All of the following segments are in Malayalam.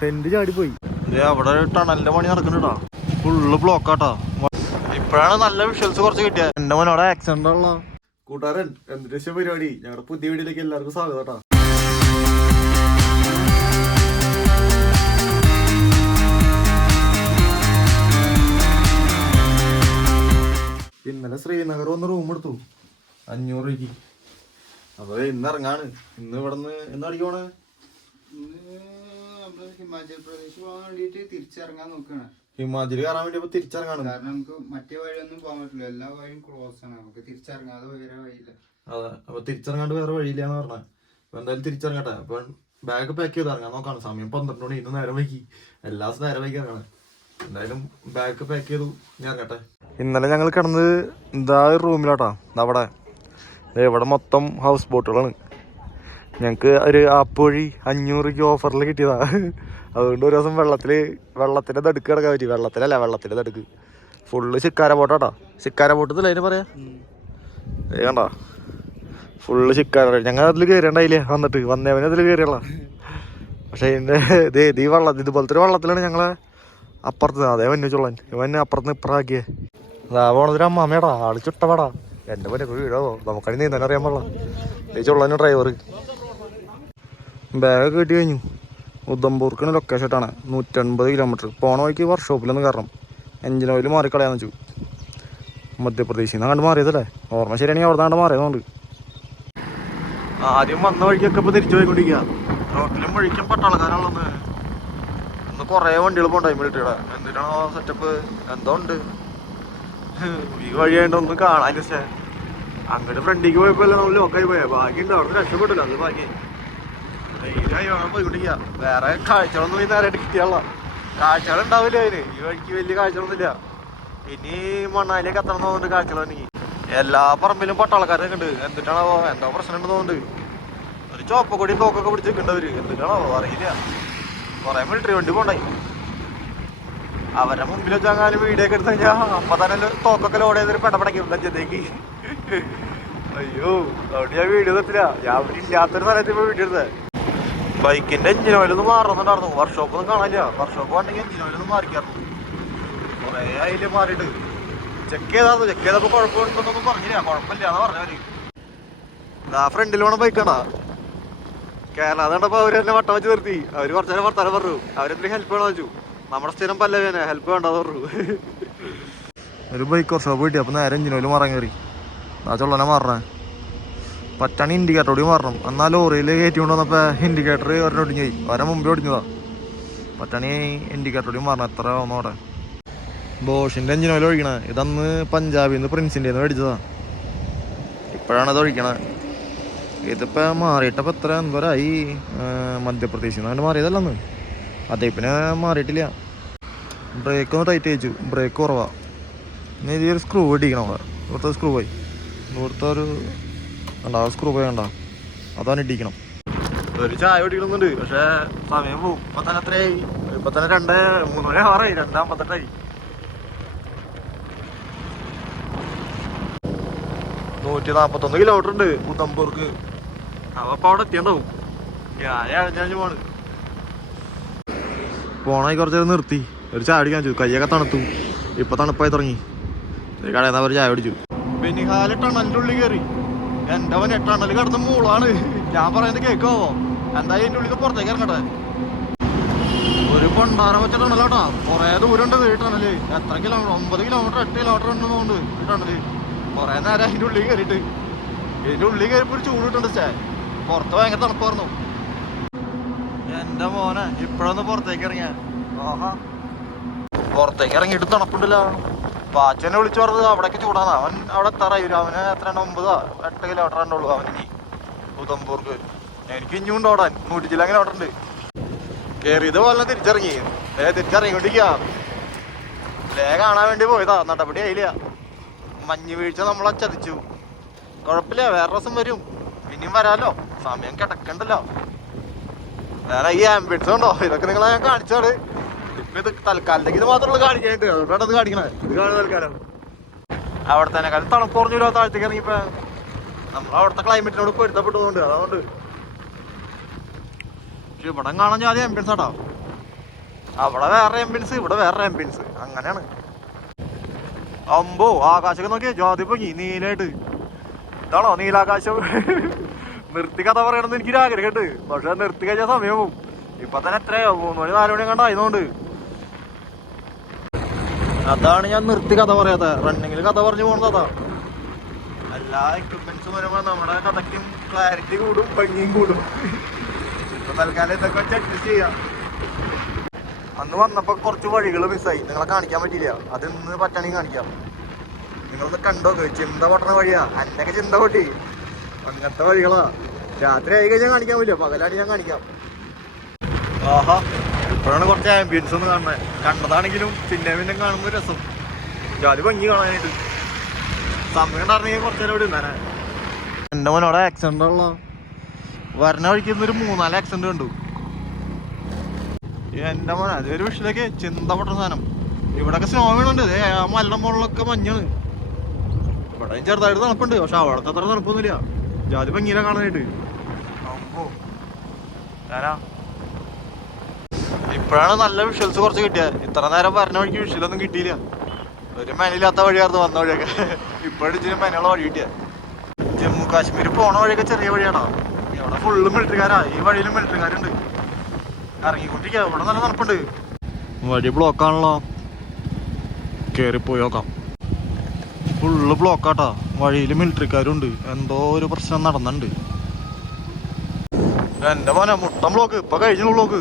ടെന്റ് ചാടിപ്പോയി. പോയി അവിടെ ടണലിന്റെ പണി നടക്കുന്നുണ്ടാ. ഫുള്ള് ബ്ലോക്കാട്ടാ ഇപ്പോഴാണ് നല്ല വിഷ്വൽസ് കുറച്ച് കിട്ടിയത് എന്റെ മോനോടെ ആക്സിഡന്റ് ഉള്ള. കൂട്ടുകാരൻ എന്തിന്റെ പരിപാടി? ഞങ്ങളുടെ പുതിയ വീഡിയോയിലേക്ക് എല്ലാവർക്കും സ്വാഗതം കേട്ടാ. ഇന്നലെ ശ്രീനഗർ വന്ന് റൂം എടുത്തു. അഞ്ഞൂറ് രൂപയ്ക്ക്. അപ്പൊ ഇന്ന് ഇറങ്ങാണ്. ഇന്ന് ഇവിടെ എന്ന് എന്താ ഇന്ന് നമ്മൾ ഹിമാചൽ പ്രദേശ് പോകാൻ വേണ്ടിട്ട് തിരിച്ചിറങ്ങാൻ നോക്കാണ്. ഹിമാചൽ കയറാൻ വേണ്ടി അപ്പൊ തിരിച്ചിറങ്ങാണ്. കാരണം നമുക്ക് മറ്റേ വഴിയൊന്നും പോകാൻ പറ്റില്ല. എല്ലാ വഴിയും ക്ലോസ് ആണ്. നമുക്ക് തിരിച്ചിറങ്ങാതെ വേറെ വഴിയില്ല. അതെ. അപ്പൊ തിരിച്ചിറങ്ങാണ്ട് വേറെ വഴിയില്ലാന്ന് പറഞ്ഞ. അപ്പൊ എന്തായാലും തിരിച്ചിറങ്ങട്ടെ. അപ്പൊ ബാഗ് പാക്ക് ചെയ്ത് ഇറങ്ങാൻ നോക്കാണ്. സമയം പന്ത്രണ്ട് മണി. ഇന്ന് നേരം വൈകി. എല്ലാ ദിവസവും നേരം വൈകി ഇറങ്ങണം. എന്തായാലും ബാഗ് പാക്ക് ചെയ്തു ഞാൻ ഇറങ്ങട്ടെ. ഇന്നലെ ഞങ്ങൾ കിടന്നത് എന്താ റൂമിലാട്ടാ അവിടെ. ഇവിടെ മൊത്തം ഹൗസ് ബോട്ടുകളാണ് ഞങ്ങൾക്ക് ഒരു ആപ്പ് വഴി അഞ്ഞൂറ് രൂപ ഓഫറിൽ കിട്ടിയതാ. അതുകൊണ്ട് ഒരു ദിവസം വെള്ളത്തിൽ വെള്ളത്തിന്റെ തടുക്ക് കിടക്കാൻ പറ്റി. വെള്ളത്തിലല്ല വെള്ളത്തിന്റെ തടുക്ക്. ഫുള്ള് ശിക്കാര ബോട്ടാട്ടാ. ശിക്കാര ബോട്ടത്തില്ല അതിന് പറയാ? കണ്ട? ഫുള്ള് ശിക്കാര ഞങ്ങൾ അതിൽ കയറിണ്ടായില്ലേ വന്നിട്ട്. വന്നവനെ അതിൽ കയറിയുള്ള പക്ഷെ ഇതിന്റെ ഇത് ഇത് ഈ വെള്ളം ഇതുപോലത്തെ ഒരു വെള്ളത്തിലാണ് ഞങ്ങളെ അപ്പുറത്ത്. അതേ ചൊള്ളൻ. ഇവൻ അപ്പുറത്ത് ഇപ്പറാക്കിയേ അതാ പോണതൊരു അമ്മാമേടാ ആൾ ചുട്ടപാടാ. എന്റെ പോലെ വീഴോ നമുക്കടി നീന്താൻ അറിയാൻ പാടില്ല. ഈ ചുള്ളനും ഡ്രൈവർ ബാഗ് കിട്ടി കഴിഞ്ഞു. ഉദംപൂർക്കാണ് ലൊക്കേഷൻ ഇട്ടാണ് നൂറ്റൻപത് കിലോമീറ്റർ പോണ വഴിക്ക് വർക്ക്ഷോപ്പിലൊന്ന് കയറണം എഞ്ചിൻ ഓയിൽ മാറിക്കളയാന്ന് വെച്ചു. മധ്യപ്രദേശിൽ നിന്ന് കണ്ട് മാറിയതല്ലേ? ഓർമ്മ ശരിയാണെങ്കിൽ അവിടെ നിന്നാണ്ട് മാറിയതുകൊണ്ട്. ആദ്യം വന്ന വഴിക്കൊക്കെ ഇപ്പൊ തിരിച്ചു പോയിക്കൊണ്ടിരിക്കുക റോട്ടിലും വഴിക്കും പട്ടാളക്കാരുള്ളന്ന് ഇന്ന് കുറേ വണ്ടികൾ പോണ്ടായി മിലിറ്ററിയുടെ എന്തിനാണോ സെറ്റപ്പ് എന്തോ ഉണ്ട്. ഈ വഴിയായിട്ട് ഒന്നും കാണാൻ പക്ഷേ അങ്ങോട്ട് ഫ്രണ്ടിക്ക് പോയപ്പോ നമ്മൾ ലോക്കായി പോയാ. ബാക്കി ഉണ്ട്. അവിടെ രക്ഷപ്പെട്ടില്ല. അത് ബാക്കി വേറെ കാഴ്ചകളൊന്നും ഈ നേരമായിട്ട് കിട്ടിയാള. കാഴ്ചകൾ ഉണ്ടാവില്ല അതിന്. ഈ വഴിക്ക് വലിയ കാഴ്ചകളൊന്നുമില്ല. ഇനി മണ്ണാലിയൊക്കെ എത്തണം തോന്നുന്നുണ്ട് കാഴ്ചകളാണെങ്കിൽ എല്ലാ പറമ്പിലും പട്ടാളക്കാരൊക്കെ ഉണ്ട്. എന്തിട്ടാണാവോ? എന്തോ പ്രശ്നം ഉണ്ട് തോന്നുന്നുണ്ട്. ഒരു ചോപ്പ കൊടി തോക്കൊക്കെ പിടിച്ച് നിൽക്കേണ്ടവര് എന്തിട്ടാണാവോ? അറിയില്ല. കൊറേ മിലിറ്ററി വണ്ടി പോണ്ടായി. അവരുടെ മുമ്പിൽ വെച്ചാൽ വീഡിയോ ഒക്കെ എടുത്ത് കഴിഞ്ഞാൽ അപ്പൊ തന്നെ തോക്കൊക്കെ ലോഡ് ചെയ്തൊരു പെടപടയ്ക്കും ലജ്ജത്തേക്ക്. അയ്യോ അവിടെ ഞാൻ വീഡിയോ നിർത്തില്ല. ഞാൻ ഇല്ലാത്തൊരു സ്ഥലത്ത് ഇപ്പൊ വീഡിയോ എടുത്തത്. ബൈക്കിന്റെ എഞ്ചിൻ ഓയിൽ ഓയിലൊന്നും മാറുന്നുണ്ടായിരുന്നു. വർഷോപ്പ് ഒന്നും കാണാനില്ല. വർക്ക്ഷോപ്പ് ഉണ്ടെങ്കിൽ എഞ്ചിൻ ഓയിൽ ഓയിലൊന്നും മാറിക്കാറുണ്ട് കൊറേ അതിൽ മാറിയിട്ട്. ചെക്ക് ചെയ്താന്ന് ചെക്ക് ചെയ്തപ്പോ കുഴപ്പമുണ്ടെന്നൊന്നും പറഞ്ഞില്ല. കുഴപ്പമില്ല എന്ന് പറഞ്ഞവര് ആ ഫ്രണ്ടിൽ വേണം ബൈക്കാണാ കേരള കണ്ടപ്പോ അവർ എന്നെ വട്ടം വെച്ച് നിർത്തി. അവർ കുറച്ചു നേരം വർത്താനം പറഞ്ഞു. അവരെന്തെങ്കിലും ഹെൽപ്പ് വേണം വെച്ചു നമ്മുടെ സ്ഥിരം പല്ലവേനെ ഹെൽപ്പ് വേണ്ടത് പറഞ്ഞു. ഒരു ബൈക്ക് വർക്ക്ഷോപ്പ് കിട്ടി. അപ്പൊ നേരെ എഞ്ചിനോയിൽ കയറി. ആ ചൊള്ളനെ മാറണേ. പറ്റാണ് ഇൻഡിക്കേറ്റർ ഓടി മാറണം. എന്നാ ലോറിയിൽ കയറ്റി കൊണ്ട് വന്നപ്പോൾ ഇൻഡിക്കേറ്റർ ഒരെണ്ണം ഒടിഞ്ഞു പോയി. വരെ മുമ്പേ ഒടിഞ്ഞതാ. പറ്റാണി ഇൻഡിക്കേറ്റർ ഓടി മാറണം. എത്ര അവിടെ? ബോഷിന്റെ എഞ്ചിൻ ഓയിൽ ഒഴിക്കണേ. ഇതന്ന് പഞ്ചാബിൽ നിന്ന് പ്രിൻസിന്റെ മേടിച്ചതാ. ഇപ്പോഴാണ് അത് ഒഴിക്കണേ. ഇതിപ്പോ മാറിയിട്ടപ്പോ എത്ര എന്തോരായി. മധ്യപ്രദേശിൽ നിന്ന് മാറിയതല്ലെന്ന്. അതേ പിന്നെ മാറിയിട്ടില്ല. ബ്രേക്ക് ഒന്ന് ടൈറ്റ് ചെയ്യിച്ചു ബ്രേക്ക് കുറവാ. ഇനി ഇതൊരു ഒരു സ്ക്രൂ ഇടിക്കണം അവിടെ. ഇവിടുത്തെ സ്ക്രൂ പോയി ഇവിടുത്തെ ഒരു കണ്ട സ്ക്രൂ പോയി കണ്ട? അതാണ് ഇടിക്കണം. ഒരു ചായ കുടിക്കണമെന്നുണ്ട് പക്ഷേ സമയം പോകും ഇപ്പൊ തന്നെ അത്രയായി ഇപ്പൊ തന്നെ രണ്ട് മൂന്നോ ആറായി ആറായി രണ്ടാമ്പത്തെട്ടായി നൂറ്റി നാപ്പത്തൊന്ന് കിലോമീറ്റർ ഉണ്ട് മുത്തമ്പൂർക്ക് അപ്പൊ അവിടെ എത്തിയണ്ടാവും ഞാൻ പോണ്. പോണായി കുറച്ച് നേരം നിർത്തി. ഒരു ചായ അടിക്കാൻ വെച്ചു. കയ്യൊക്കെ തണുത്തു. ഇപ്പൊ തണുപ്പായി തുടങ്ങി. ഒരു കടയിൽ നിന്ന് ഒരു ചായ അടിച്ചു പിന്നെ കാലിട്ടാണ് അതിന്റെ ഉള്ളിൽ കയറി. എന്റെ അവൻ കിടന്ന് മൂളാണ്. ഞാൻ പറയുന്നത് കേക്കാവോ എന്തായാലും എന്റെ ഉള്ളിൽ പുറത്തേക്ക് ഇറങ്ങട്ടെ? ഒരു പണ്ടാറ വെച്ചിട്ടുണ്ടല്ലോ കൊറേ ദൂരം ഉണ്ട് ഈ ടണൽ. എത്ര കിലോമീറ്റർ? ഒമ്പത് കിലോമീറ്റർ എട്ട് കിലോമീറ്റർ ഉണ്ടെന്നുണ്ട് തോന്നുന്നു ടണൽ. കൊറേ നേരം അതിന്റെ ഉള്ളിൽ കയറിയിട്ട്. ഇതിന്റെ ഉള്ളിൽ കയറിപ്പോ ഒരു ചൂടിട്ടുണ്ട് ചേ പുറത്ത് ഭയങ്കര തണുപ്പായിരുന്നു. എന്റെ മോനെ ഇപ്പഴൊന്ന് പുറത്തേക്ക് ഇറങ്ങിയ. ആഹാ. പുറത്തേക്ക് ഇറങ്ങിയിട്ട് തണുപ്പുണ്ടല്ലോ. പാച്ചനെ വിളിച്ചു പറഞ്ഞത് അവിടേക്ക് ചൂടാണ്. അവൻ അവിടെ എത്താറായി. വരും അവന് എത്രയാണ് ഒമ്പതോ? എട്ട് കിലോമീറ്റർ ഉള്ളൂ അവനിനി ഉദംപൂർക്ക് എനിക്ക് ഇഞ്ഞു ഉണ്ട് ഓടാൻ നൂറ്റി ചില കിലോമീറ്റർ ഉണ്ട്. കേറിയത് പോലെ തിരിച്ചിറങ്ങി. ഏ തിരിച്ചിറങ്ങിക്കൊണ്ടിരിക്കുക ലേ കാണാൻ വേണ്ടി പോയതാ. നടപടി ആയില്ല. മഞ്ഞ് വീഴ്ച നമ്മളെ ചതിച്ചു. കുഴപ്പമില്ല. വേറെ ദിവസം വരും. ഇനിയും വരാലോ. സമയം കിടക്കണ്ടല്ലോ. വേറെ ഈ ആംബുലൻസ് ഉണ്ടോ? ഇതൊക്കെ നിങ്ങളെ ഞാൻ കാണിച്ചാണ് ഇത് തൽക്കാലത്തേക്ക് ഇത് മാത്രമുള്ള കാണിക്കാനായിട്ട് അതുകൊണ്ടാണ് അത് അവിടെ തന്നെ കാലം തണുപ്പ് കുറഞ്ഞു താഴത്തേക്ക് ഇറങ്ങിയപ്പോ. നമ്മൾ അവിടുത്തെ ക്ലൈമറ്റിനോട് പൊരുത്തപ്പെട്ടതുകൊണ്ട് അതുകൊണ്ട് പക്ഷെ ഇവിടെ കാണാൻ ആദ്യം ആംബിയൻസ് ആട്ടോ. അവിടെ വേറെ ആംബിയൻസ് ഇവിടെ വേറെ ആംബിയൻസ് അങ്ങനെയാണ്. അമ്പോ ആകാശമൊക്കെ നോക്കിയേ ജാതി പൊങ്ങി നീലായിട്ട് ഇതാണോ നീലാകാശം? നിർത്തി കഥ പറയണമെന്ന് എനിക്കൊരു ആഗ്രഹമുണ്ട്. പക്ഷെ നിർത്തി കഴിഞ്ഞ സമയവും ഇപ്പൊ തന്നെ എത്രയോ മൂന്ന് മണി നാല് മണി കണ്ട ആയതുകൊണ്ട് അതാണ് ഞാൻ നിർത്തി കഥ പറയാത്ത. റണ്ണിങ്ങിൽ കഥ പറഞ്ഞു പോകുന്നത് അതാ. എല്ലാ എക്യുപ്മെന്റ്സും വരുമ്പോൾ നമ്മുടെ കഥയ്ക്കും ക്ലാരിറ്റി കൂടും ഭംഗിയും കൂടും. ഇപ്പൊ തൽക്കാലം ഇതൊക്കെ അഡ്ജസ്റ്റ് ചെയ്യാം. അന്ന് വന്നപ്പോ കുറച്ച് വഴികൾ മിസ്സായി നിങ്ങളെ കാണിക്കാൻ പറ്റില്ല അത് ഇന്ന് പറ്റണെങ്കിൽ കാണിക്കാം. നിങ്ങളൊന്ന് കണ്ടോ? ചിന്ത പൊട്ടണ വഴിയാ. അന്നൊക്കെ ചിന്ത പൊട്ടി. അങ്ങനത്തെ വഴികളാ. രാത്രി ആയി കഴിഞ്ഞാൽ കാണിക്കാൻ പറ്റില്ല. പകലാണ് ഞാൻ കാണിക്കാം. ആഹാ. ഇപ്പോഴാണ് കുറച്ച് ആംബിയൻസ് ഒന്ന് കാണുന്നത്. കണ്ടതാണെങ്കിലും പിന്നെ പിന്നെ കാണുമ്പോൾ രസം. ജാതി ഭംഗി കാണാനായിട്ട്. സമയം ഉണ്ടായിരുന്നെങ്കിൽ കുറച്ച് നേരം ഇവിടെ ഇരുന്നാനെ എന്റെ മോനോടെ ആക്സിഡന്റ് ഉള്ള വരണ വഴിക്ക് ഇന്നൊരു മൂന്നാൽ ആക്സിഡന്റ് കണ്ടു. എന്റെ മോനെ അതൊരു വിഷയിലേക്ക് ചിന്ത പൊട്ട സാധനം. ഇവിടൊക്കെ സ്നോ വീണുണ്ട് ആ മലയുടെ മുകളിലൊക്കെ മഞ്ഞാണ്. ഇവിടെ ചെറുതായിട്ട് തണുപ്പുണ്ട് പക്ഷെ അവിടത്തെ അത്ര തണുപ്പൊന്നുമില്ല. ജാതി ഭംഗിയിലാണ് കാണാനായിട്ട്. ഞാനാ ഇപ്പോഴാണ് നല്ല വിഷ്വൽസ് കുറച്ച് കിട്ടിയത്. ഇത്ര നേരം പറഞ്ഞ വഴിക്ക് വിഷ്വലൊന്നും കിട്ടിയില്ല. ഒരു മെനയില്ലാത്ത വഴിയായിരുന്നു വന്ന വഴിയൊക്കെ. ഇപ്പോഴും ഇച്ചിരി മെനയുള്ള വഴി കിട്ടിയ. ജമ്മു കാശ്മീർ പോണ വഴിയൊക്കെ ചെറിയ വഴിയാണോ ഇവിടെ ഫുള്ള് മിലിറ്ററിക്കാരാ ഈ വഴിയിലും മിലിറ്ററിക്കാരുണ്ട് ഇറങ്ങിക്കൊണ്ടിരിക്കുക ഇവിടെ നല്ല തണുപ്പുണ്ട്. വഴി ബ്ലോക്ക് ബ്ലോക്കാണല്ലോ കേറിപ്പോയി നോക്കാം. ഫുള്ള് ബ്ലോക്കാട്ടാ വഴിയിൽ മിലിറ്ററിക്കാരുണ്ട് എന്തോ ഒരു പ്രശ്നം നടന്നുണ്ട് എന്റെ മോനെ മുട്ടം ബ്ലോക്ക് ഇപ്പൊ കഴിഞ്ഞു ബ്ലോക്ക്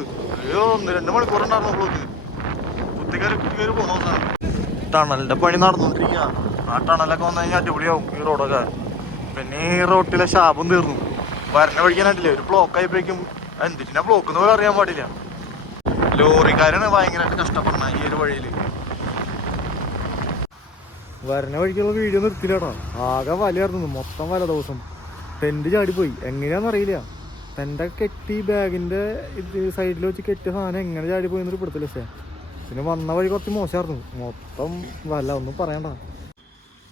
ടണലിന്റെ പണി നടന്നുകൊണ്ടിരിക്കുക ആ ടണലൊക്കെ വന്നു കഴിഞ്ഞാൽ അടിപൊളിയാവും ഈ റോഡൊക്കെ. പിന്നെ ഈ റോട്ടിലെ ശാപം തീർന്നു. വരണ വഴിക്കാനായിട്ടില്ലേ? ഒരു ബ്ലോക്ക് ആയപ്പോഴേക്കും എന്തിനാ ബ്ലോക്ക് എന്ന് പോലും അറിയാൻ പാടില്ല. ലോറിക്കാരാണ് ഭയങ്കരമായിട്ട് കഷ്ടപ്പെടണ ഈ ഒരു വഴിയിൽ വരണ വഴിക്കുള്ള വീഡിയോ നിർത്തിയില്ലടാ ആകെ വലയായിരുന്നു. മൊത്തം വല ദിവസം ടെന്റ് ചാടിപ്പോയി. എങ്ങനെയാന്ന് ടെന്റ് കെട്ടി ബാഗിന്റെ ഇത് സൈഡിൽ വെച്ച് കെട്ടിയ സാധനം എങ്ങനെ ചാടി പോയെന്നൊരു പിടുത്തില്ല പക്ഷേ. പിന്നെ വന്ന വഴി കുറച്ച് മോശമായിരുന്നു. മൊത്തം വല്ല ഒന്നും പറയണ്ട.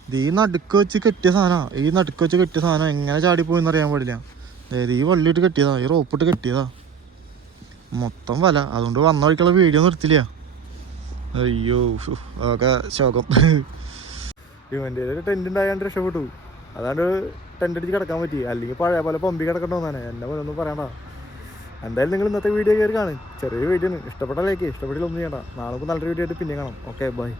ഇത് ഈ നടുക്ക് വെച്ച് കെട്ടിയ സാധനം. ഈ നടുക്ക് വെച്ച് കെട്ടിയ സാധനം എങ്ങനെ ചാടി എന്ന് അറിയാൻ പാടില്ല. അതായത് ഈ വള്ളിയിട്ട് കെട്ടിയതാ. ഈ റോപ്പിട്ട് കെട്ടിയതാ. മൊത്തം വല. അതുകൊണ്ട് വന്ന വഴിക്കുള്ള വീഡിയോ നിർത്തില്ല അയ്യോ അതൊക്കെ ശോകം. ഇവന്റെ ഒരു ഉണ്ടായാണ്ട് രക്ഷപ്പെട്ടു. അതാണ്ട് ടെന്റ് അടിച്ച് കിടക്കാൻ പറ്റി. അല്ലെങ്കിൽ പഴയ പോലെ പമ്പി കിടക്കണ്ട വന്നാണ് എന്നെ പോലെ ഒന്നും പറയണ്ട. എന്തായാലും നിങ്ങൾ ഇന്നത്തെ വീഡിയോ കയറി കാണും. ചെറിയ വീഡിയോ ആണ്. ഇഷ്ടപ്പെട്ട ലൈക്ക് ഇഷ്ടപ്പെട്ടില്ല ഒന്നും ചെയ്യണ്ട. നാളെ നല്ലൊരു വീഡിയോ ആയിട്ട് പിന്നെ കാണാം. Okay bye